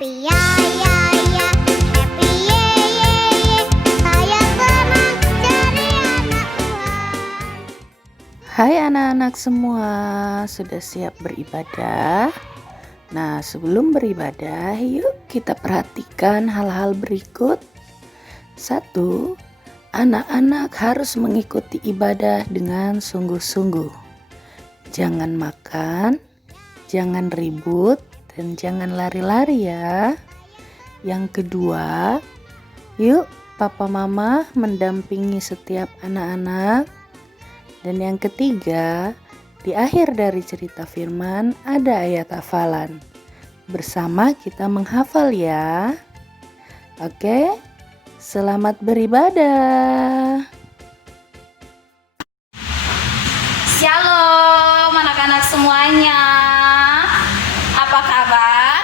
Happy ya ya ya, happy ye ye ye. Saya senang jadi anak Tuhan. Hai anak-anak semua, sudah siap beribadah? Nah, sebelum beribadah, yuk kita perhatikan hal-hal berikut. 1. Anak-anak harus mengikuti ibadah dengan sungguh-sungguh. Jangan makan, jangan ribut, dan jangan lari-lari ya. Yang kedua, yuk papa mama mendampingi setiap anak-anak. Dan yang ketiga, di akhir dari cerita firman ada ayat hafalan. Bersama kita menghafal ya. Oke, selamat beribadah. Shalom anak-anak semuanya. Apa kabar?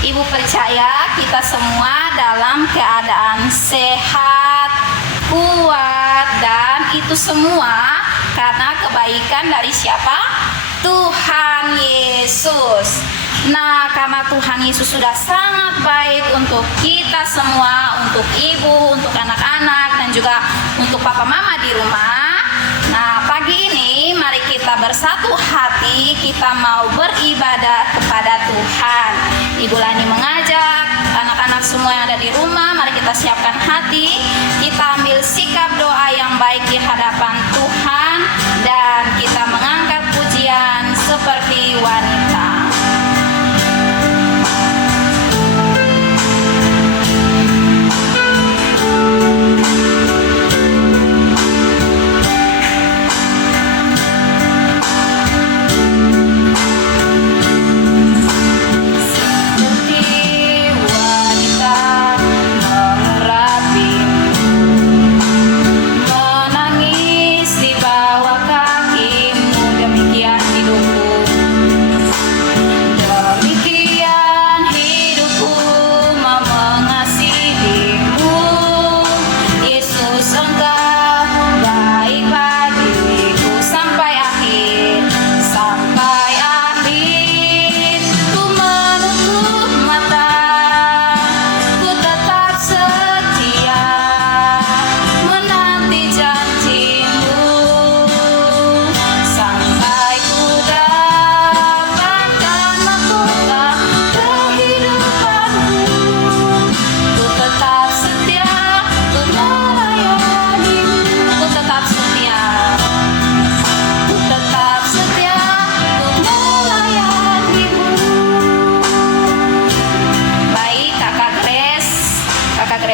Ibu percaya kita semua dalam keadaan sehat, kuat, dan itu semua karena kebaikan dari siapa? Tuhan Yesus. Nah, karena Tuhan Yesus sudah sangat baik untuk kita semua, untuk ibu, untuk anak-anak, dan juga untuk papa mama di rumah. Nah, pagi ini mari kita bersatu hati, kita mau beribadah kepada Tuhan. Ibu Lani mengajak anak-anak semua yang ada di rumah, mari kita siapkan hati, kita ambil sikap doa yang baik di hadapan Tuhan, dan kita mengangkat pujian seperti wanita.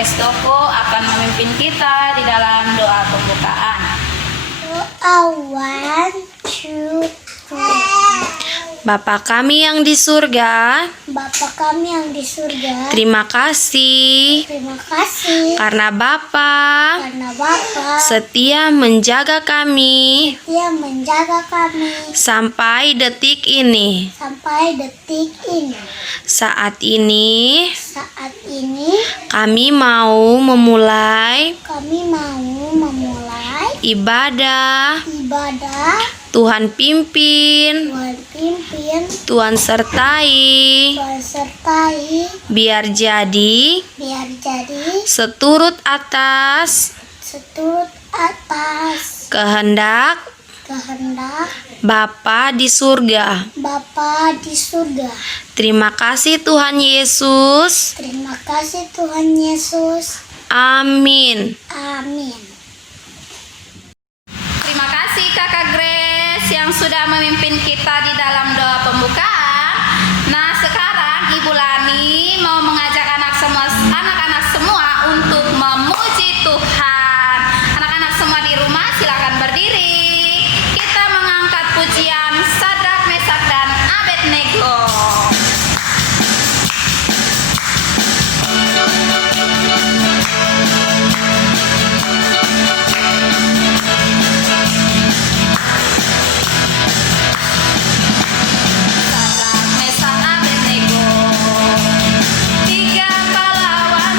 Doko akan memimpin kita di dalam doa pembukaan. Doa 1, 2, 3. Bapa kami yang di surga, Bapa kami yang di surga, terima kasih terima kasih karena Bapa karena Bapa setia menjaga kami setia menjaga kami sampai detik ini. sampai detik ini. Saat ini Saat ini kami mau memulai kami mau memulai ibadah. ibadah. Tuhan pimpin, Tuhan pimpin, Tuhan sertai, Tuhan sertai, biar jadi biar jadi seturut atas seturut atas kehendak kehendak Bapa di surga. Bapa di surga. Terima kasih Tuhan Yesus. Terima kasih Tuhan Yesus. Amin. Amin. Terima kasih Kakak Grace yang sudah memimpin kita di dalam doa pembukaan. Nah, sekarang Ibu Lani mau mengajak anak-anak semua untuk memuji Tuhan. Anak-anak semua di rumah silakan berdiri. Kita mengangkat pujian Sadrak, Mesak, dan Abednego. Sadrak, Mesak, Abednego, tiga pahlawan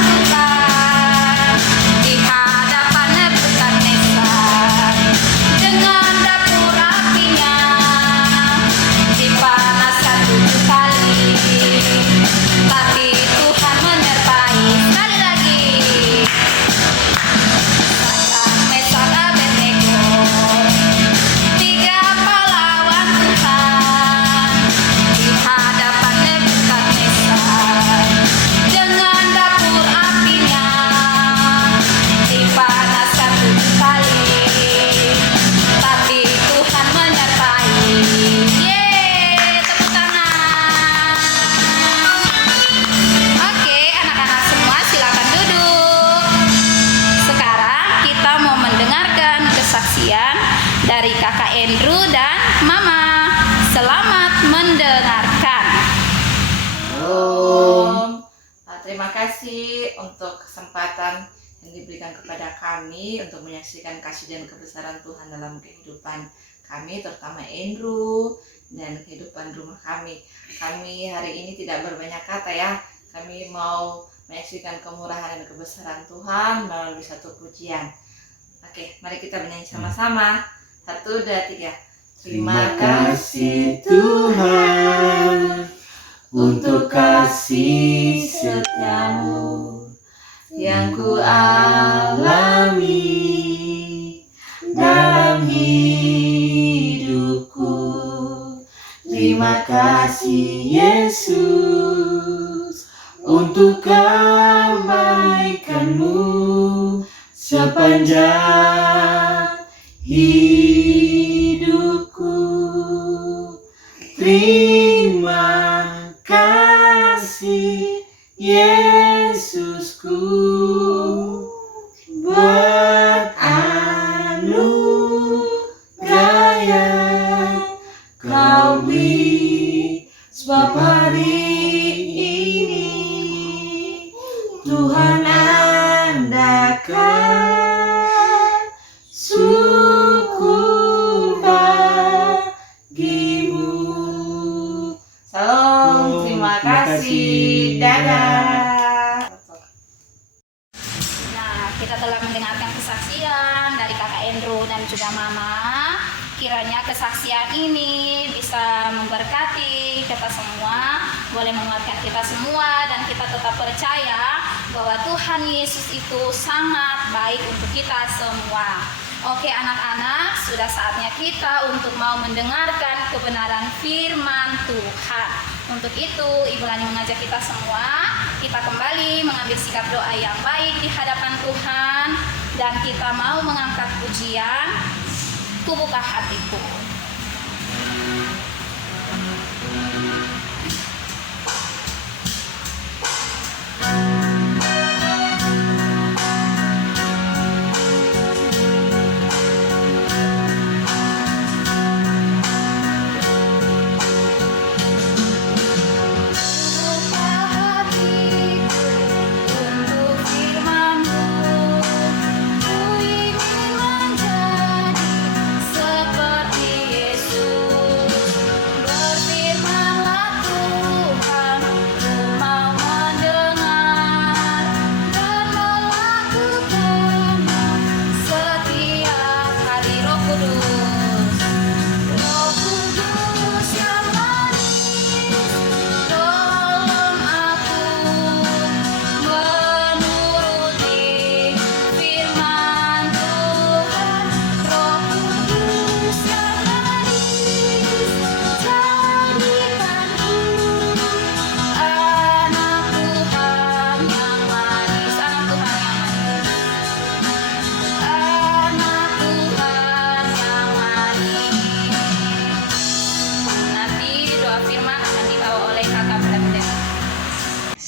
untuk kesempatan yang diberikan kepada kami untuk menyaksikan kasih dan kebesaran Tuhan dalam kehidupan kami, terutama Andrew dan kehidupan rumah kami. Kami hari ini tidak berbanyak kata ya. Kami mau menyaksikan kemurahan dan kebesaran Tuhan melalui satu pujian. Oke, mari kita bernyanyi sama-sama. 1, 2, 3. Terima kasih Tuhan untuk kasih setiamu yang ku alami dalam hidupku. Terima kasih Yesus untuk kebaikanmu sepanjang hidupku. Terima kasih Yesusku buat anugerah yang kau beri. Sebab hari ini Tuhan adakan syukur bagimu. Salam, terima kasih. Dadah. Nah, kita telah mendengarkan kesaksian dari Kakak Andrew dan juga Mama. Kiranya kesaksian ini bisa memberkati kita semua, boleh menguatkan kita semua, dan kita tetap percaya bahwa Tuhan Yesus itu sangat baik untuk kita semua. Oke anak-anak, sudah saatnya kita untuk mau mendengarkan kebenaran firman Tuhan. Untuk itu, Ibu Lani mengajak kita semua, kita kembali mengambil sikap doa yang baik di hadapan Tuhan, dan kita mau mengangkat pujian, Ku Buka Hatiku.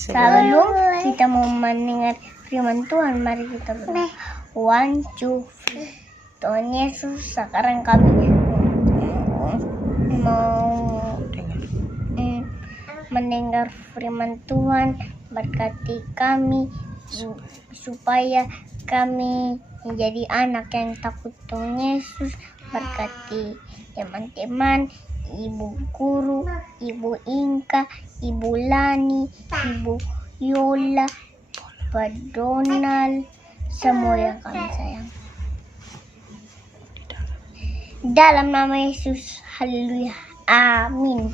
Sebelum kita mau mendengar firman Tuhan, mari kita berdoa. 1, 2, 3. Tuhan Yesus, sekarang kami mau mendengar firman Tuhan. Berkati kami supaya kami menjadi anak yang takut Tuhan Yesus. Berkati teman-teman, Ibu Guru, Ibu Inka, Ibu Lani, Ibu Yola, Pak Donald, semua yang kami sayang. Dalam nama Yesus, haleluya, amin.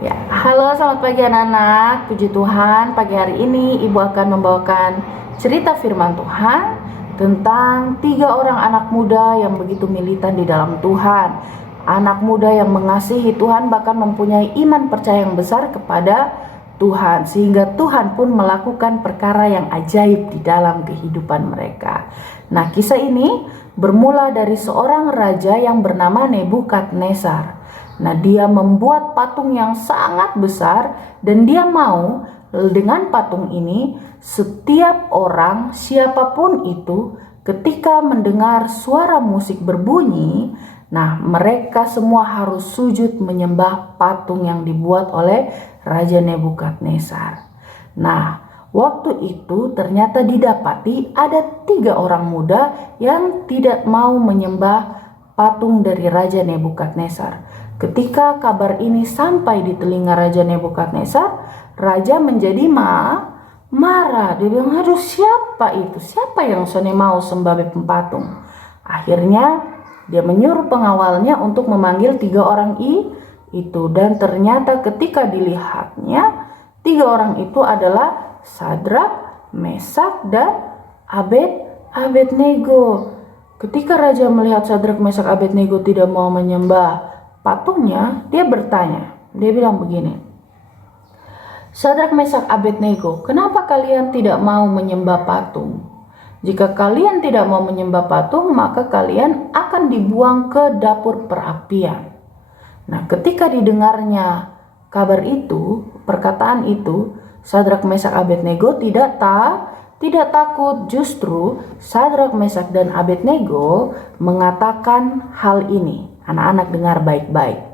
Ya, halo selamat pagi anak-anak. Puji Tuhan, pagi hari ini Ibu akan membawakan cerita firman Tuhan tentang 3 orang anak muda yang begitu militan di dalam Tuhan. Anak muda yang mengasihi Tuhan, bahkan mempunyai iman percaya yang besar kepada Tuhan, sehingga Tuhan pun melakukan perkara yang ajaib di dalam kehidupan mereka. Nah, kisah ini bermula dari seorang raja yang bernama Nebukadnezar. Nah, dia membuat patung yang sangat besar, dan dia mau dengan patung ini setiap orang, siapapun itu, ketika mendengar suara musik berbunyi, nah mereka semua harus sujud menyembah patung yang dibuat oleh Raja Nebukadnezar. Nah, Waktu itu ternyata didapati ada 3 orang muda yang tidak mau menyembah patung dari Raja Nebukadnezar. Ketika kabar ini sampai di telinga Raja Nebukadnezar, Raja menjadi marah. Dia bilang, aduh, siapa itu? Siapa yang sone mau sembah patung? Akhirnya dia menyuruh pengawalnya untuk memanggil 3 orang itu. Dan ternyata ketika dilihatnya, 3 orang itu adalah Sadrak, Mesak, dan Abednego. Ketika Raja melihat Sadrak, Mesak, Abednego tidak mau menyembah patungnya, dia bertanya. Dia bilang begini, Sadrak, Mesak, Abednego, kenapa kalian tidak mau menyembah patung? Jika kalian tidak mau menyembah patung, maka kalian akan dibuang ke dapur perapian. Nah, ketika didengarnya kabar itu, perkataan itu, Sadrak, Mesak, Abednego tidak takut. Justru Sadrak, Mesak, dan Abednego mengatakan hal ini. Anak-anak dengar baik-baik.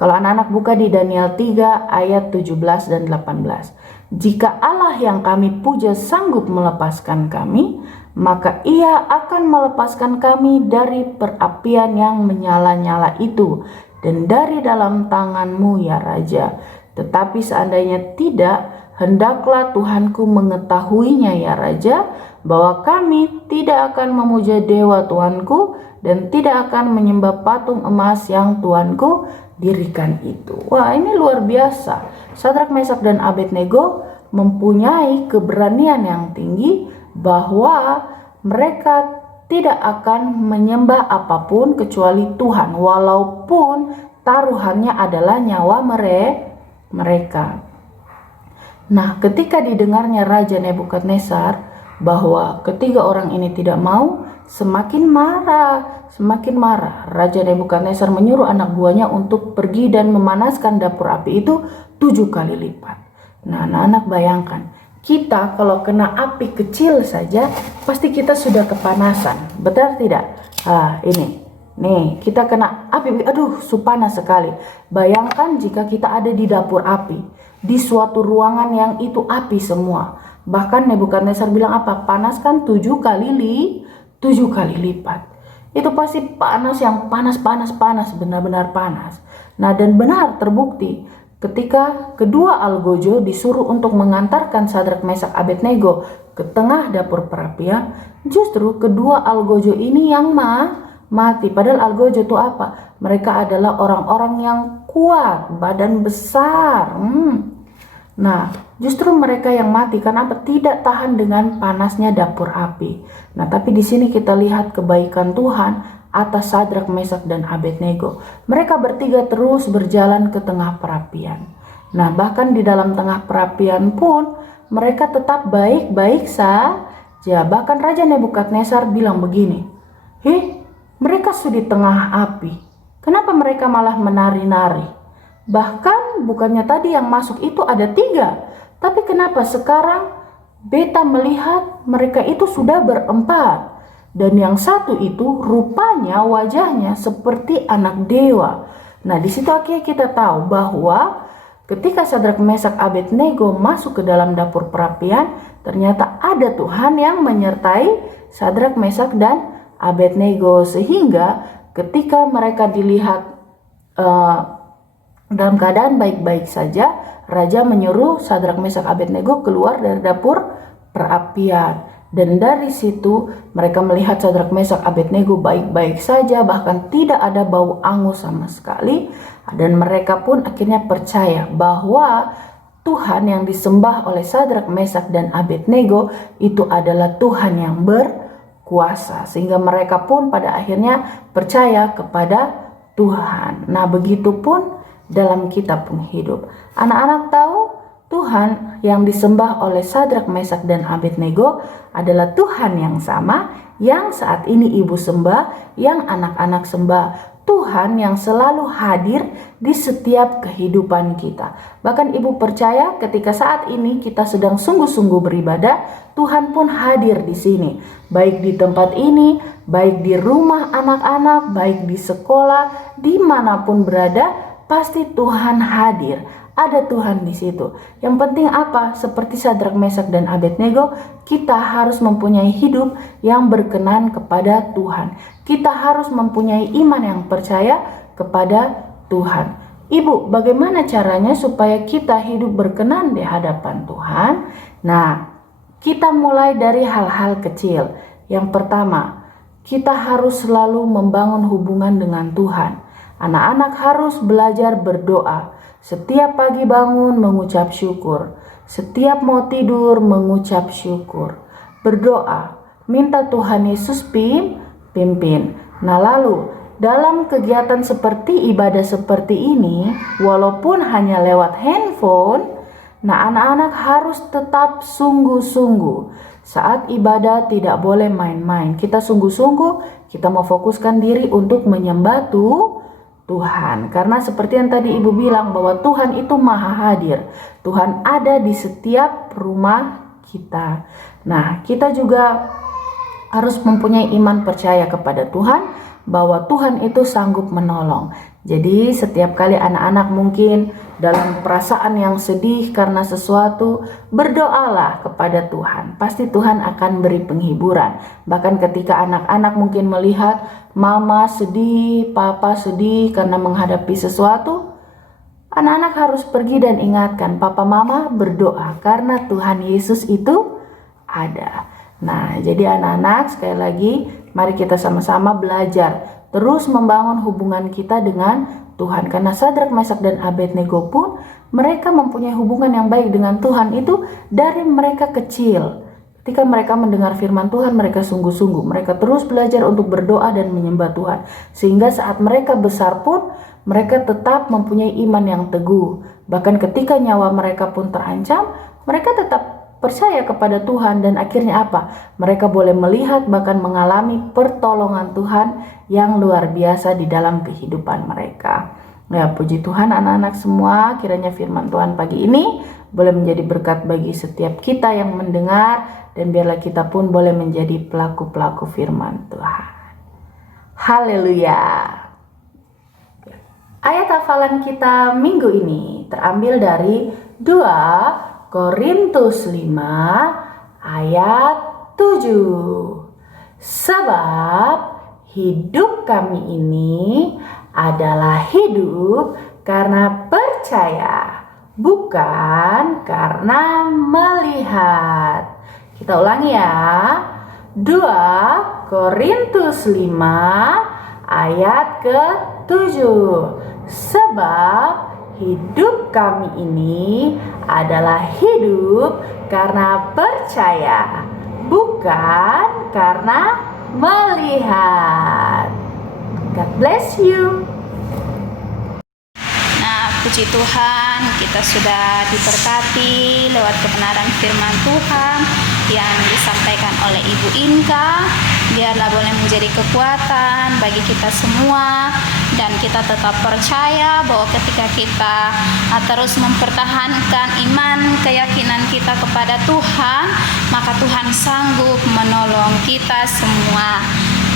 Kalau anak-anak buka di Daniel 3 ayat 17 dan 18. Jika Allah yang kami puja sanggup melepaskan kami, maka Ia akan melepaskan kami dari perapian yang menyala-nyala itu dan dari dalam tanganmu ya Raja. Tetapi seandainya tidak, hendaklah Tuhanku mengetahuinya ya Raja, bahwa kami tidak akan memuja dewa Tuanku dan tidak akan menyembah patung emas yang Tuanku dirikan itu. Wah, ini luar biasa. Sadrak, Mesak, dan Abednego mempunyai keberanian yang tinggi bahwa mereka tidak akan menyembah apapun kecuali Tuhan, walaupun taruhannya adalah nyawa mereka. Nah, ketika didengarnya Raja Nebukadnezar bahwa ketiga orang ini tidak mau, semakin marah. Raja Nebukadnezar menyuruh anak buahnya untuk pergi dan memanaskan dapur api itu 7 kali lipat. Nah, anak-anak bayangkan, kita kalau kena api kecil saja pasti kita sudah kepanasan, betul tidak? Nih, kita kena api, aduh, panas sekali. Bayangkan jika kita ada di dapur api, di suatu ruangan yang itu api semua. Bahkan Nebukadnezar bilang apa? Panaskan 7 kali lipat. Itu pasti panas yang panas, benar-benar panas. Nah, dan benar terbukti ketika kedua algojo disuruh untuk mengantarkan Sadrak, Mesak, Abednego ke tengah dapur perapian, justru kedua algojo ini yang mati. Padahal algojo itu apa? Mereka adalah orang-orang yang kuat, badan besar. Nah, justru mereka yang mati karena apa? Tidak tahan dengan panasnya dapur api. Nah, tapi di sini kita lihat kebaikan Tuhan atas Sadrak, Mesak, dan Abednego. Mereka bertiga terus berjalan ke tengah perapian. Nah, bahkan di dalam tengah perapian pun mereka tetap baik-baik saja. Bahkan Raja Nebukadnezar bilang begini, mereka sudah di tengah api. Kenapa mereka malah menari-nari? Bahkan bukannya tadi yang masuk itu ada 3, tapi kenapa sekarang beta melihat mereka itu sudah berempat, dan yang satu itu rupanya wajahnya seperti anak dewa. Nah, di situ akhirnya kita tahu bahwa ketika Sadrak, Mesak, Abednego masuk ke dalam dapur perapian, ternyata ada Tuhan yang menyertai Sadrak, Mesak, dan Abednego, sehingga ketika mereka dilihat dalam keadaan baik-baik saja, Raja menyuruh Sadrak, Mesak, Abednego keluar dari dapur perapian. Dan dari situ mereka melihat Sadrak, Mesak, Abednego baik-baik saja, bahkan tidak ada bau angus sama sekali. Dan mereka pun akhirnya percaya bahwa Tuhan yang disembah oleh Sadrak, Mesak, dan Abednego itu adalah Tuhan yang berkuasa. Sehingga mereka pun pada akhirnya percaya kepada Tuhan. Nah, begitupun dalam kitab penghidup. Anak-anak tahu Tuhan yang disembah oleh Sadrak, Mesak, dan Abednego adalah Tuhan yang sama yang saat ini ibu sembah, yang anak-anak sembah. Tuhan yang selalu hadir di setiap kehidupan kita. Bahkan ibu percaya ketika saat ini kita sedang sungguh-sungguh beribadah, Tuhan pun hadir di sini. Baik di tempat ini, baik di rumah anak-anak, baik di sekolah, dimanapun berada, pasti Tuhan hadir. ada Tuhan di situ. Yang penting apa? Seperti Sadrak, Mesak, dan Abednego, kita harus mempunyai hidup yang berkenan kepada Tuhan. Kita harus mempunyai iman yang percaya kepada Tuhan. Ibu, bagaimana caranya supaya kita hidup berkenan di hadapan Tuhan? Nah, kita mulai dari hal-hal kecil. Yang pertama, kita harus selalu membangun hubungan dengan Tuhan. Anak-anak harus belajar berdoa. Setiap pagi bangun mengucap syukur. Setiap mau tidur mengucap syukur. Berdoa, minta Tuhan Yesus pimpin. Nah lalu, dalam kegiatan seperti ibadah seperti ini, walaupun hanya lewat handphone, nah anak-anak harus tetap sungguh-sungguh. Saat ibadah tidak boleh main-main. Kita sungguh-sungguh, kita mau fokuskan diri untuk menyembah Tuhan. Karena seperti yang tadi Ibu bilang bahwa Tuhan itu maha hadir. Tuhan ada di setiap rumah kita. Nah, kita juga harus mempunyai iman percaya kepada Tuhan bahwa Tuhan itu sanggup menolong. Jadi setiap kali anak-anak mungkin dalam perasaan yang sedih karena sesuatu, berdoalah kepada Tuhan. Pasti Tuhan akan beri penghiburan. Bahkan ketika anak-anak mungkin melihat mama sedih, papa sedih karena menghadapi sesuatu, anak-anak harus pergi dan ingatkan, papa mama berdoa karena Tuhan Yesus itu ada. Nah, jadi anak-anak sekali lagi, mari kita sama-sama belajar terus membangun hubungan kita dengan Tuhan. Karena Sadrak, Mesak, dan Abednego pun mereka mempunyai hubungan yang baik dengan Tuhan itu dari mereka kecil. Ketika mereka mendengar firman Tuhan, mereka sungguh-sungguh. Mereka terus belajar untuk berdoa dan menyembah Tuhan. Sehingga saat mereka besar pun, mereka tetap mempunyai iman yang teguh. Bahkan ketika nyawa mereka pun terancam, mereka tetap percaya kepada Tuhan. Dan akhirnya apa? Mereka boleh melihat bahkan mengalami pertolongan Tuhan yang luar biasa di dalam kehidupan mereka. Ya, puji Tuhan anak-anak semua, kiranya firman Tuhan pagi ini boleh menjadi berkat bagi setiap kita yang mendengar, dan biarlah kita pun boleh menjadi pelaku-pelaku firman Tuhan. Haleluya. Ayat hafalan kita minggu ini terambil dari 2 Korintus 5 ayat 7. Sebab hidup kami ini adalah hidup karena percaya, bukan karena melihat. Kita ulangi ya. 2 Korintus 5 ayat ke-7. Sebab hidup kami ini adalah hidup karena percaya, bukan karena melihat. God bless you. Nah, puji Tuhan, kita sudah diberkati lewat kebenaran firman Tuhan yang disampaikan oleh Ibu Inka. Biarlah boleh menjadi kekuatan bagi kita semua, dan kita tetap percaya bahwa ketika kita terus mempertahankan iman, keyakinan kita kepada Tuhan, maka Tuhan sanggup menolong kita semua.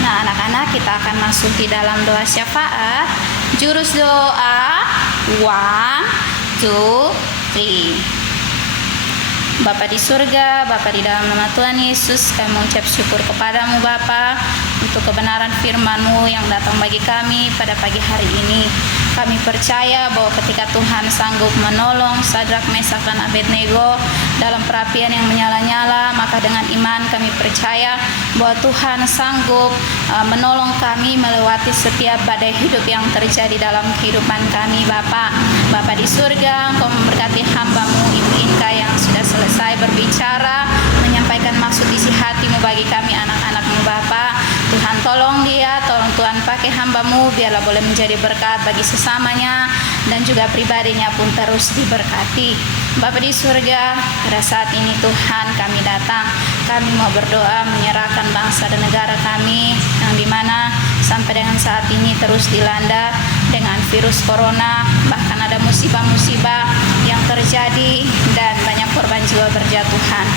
Nah, anak-anak, kita akan masuk di dalam doa syafaat. Jurus doa 1, 2, 3. Bapa di surga, Bapa di dalam nama Tuhan Yesus, kami mengucap syukur kepadamu Bapa untuk kebenaran firman-Mu yang datang bagi kami pada pagi hari ini. Kami percaya bahwa ketika Tuhan sanggup menolong Sadrak, Mesak, dan Abednego dalam perapian yang menyala-nyala, maka dengan iman kami percaya bahwa Tuhan sanggup menolong kami melewati setiap badai hidup yang terjadi dalam kehidupan kami Bapa. Bapa di surga, Engkau memberkati hamba-Mu Ibu Inka yang sudah selesai berbicara, menyampaikan maksud isi hati-Mu bagi kami anak-anak-Mu Bapa. Tuhan tolong dia, tolong Tuhan pakai hamba-Mu, biarlah boleh menjadi berkat bagi sesamanya, dan juga pribadinya pun terus diberkati. Bapa di surga, pada saat ini Tuhan kami datang, kami mau berdoa menyerahkan bangsa dan negara kami, yang dimana sampai dengan saat ini terus dilanda dengan virus corona, bahkan ada musibah-musibah yang terjadi dan banyak korban jiwa berjatuhan.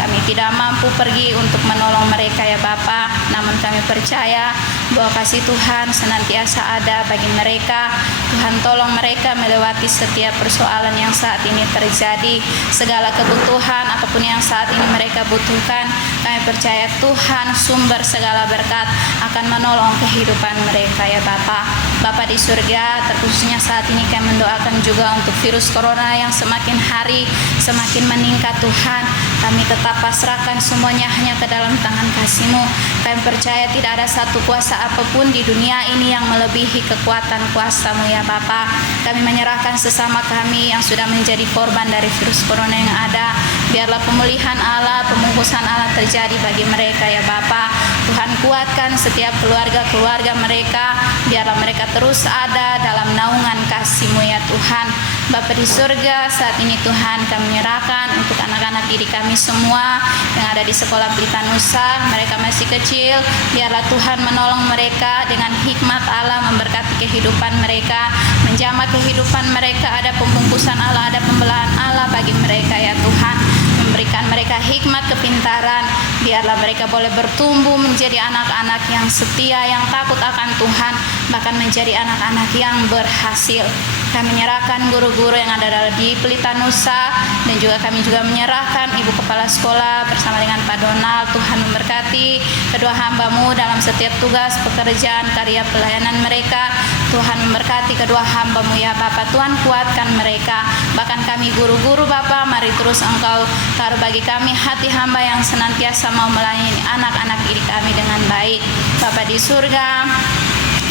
Kami Kami tidak mampu pergi untuk menolong mereka ya Bapa, namun kami percaya bahwa kasih Tuhan senantiasa ada bagi mereka. Tuhan tolong mereka melewati setiap persoalan yang saat ini terjadi, segala kebutuhan ataupun yang saat ini mereka butuhkan. Kami percaya Tuhan sumber segala berkat akan menolong kehidupan mereka ya Bapa. Bapa di surga, terkhususnya saat ini kami mendoakan juga untuk virus corona yang semakin hari semakin meningkat Tuhan. Kami tetap pasrahkan semuanya hanya ke dalam tangan kasih-Mu. Kami percaya tidak ada satu kuasa apapun di dunia ini yang melebihi kekuatan kuasa-Mu ya Bapa. Kami menyerahkan sesama kami yang sudah menjadi korban dari virus corona yang ada. Biarlah pemulihan Allah, pembungkusan Allah terjadi bagi mereka ya Bapa. Tuhan kuatkan setiap keluarga-keluarga mereka. Biarlah mereka terus ada dalam naungan kasih-Mu ya Tuhan. Bapa di surga, saat ini Tuhan kami menyerahkan untuk anak-anak didik kami semua yang ada di sekolah Pelita Nusa. Mereka masih kecil, biarlah Tuhan menolong mereka dengan hikmat Allah, memberkati kehidupan mereka, menjamah kehidupan mereka. Ada pembungkusan Allah, ada pembelahan Allah bagi mereka ya Tuhan. Memberikan mereka hikmat, kepintaran, biarlah mereka boleh bertumbuh menjadi anak-anak yang setia, yang takut akan Tuhan, bahkan menjadi anak-anak yang berhasil. Kami menyerahkan guru-guru yang ada di Pelita Nusa, dan juga kami juga menyerahkan Ibu Kepala Sekolah bersama dengan Pak Donald. Tuhan memberkati kedua hamba-Mu dalam setiap tugas, pekerjaan, karya pelayanan mereka. Tuhan memberkati kedua hamba-Mu ya Bapa. Tuhan kuatkan mereka. Bahkan kami guru-guru Bapa, mari terus Engkau taruh bagi kami hati hamba yang senantiasa mau melayani anak-anak didik kami dengan baik. Bapa di surga,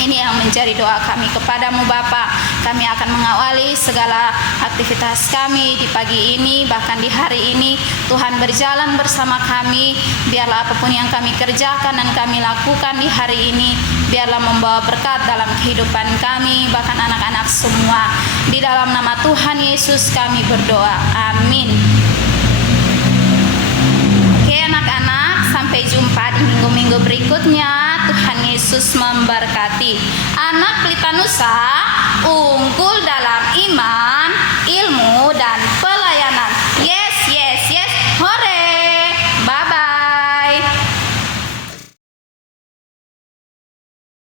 ini yang menjadi doa kami kepadamu Bapa. Kami akan mengawali segala aktivitas kami di pagi ini, bahkan di hari ini. Tuhan berjalan bersama kami. Biarlah apapun yang kami kerjakan dan kami lakukan di hari ini, biarlah membawa berkat dalam kehidupan kami, bahkan anak-anak semua. Di dalam nama Tuhan Yesus kami berdoa. Amin. Oke anak-anak, sampai jumpa di minggu-minggu berikutnya. Tuhan Yesus memberkati. Anak Pelita Nusa unggul dalam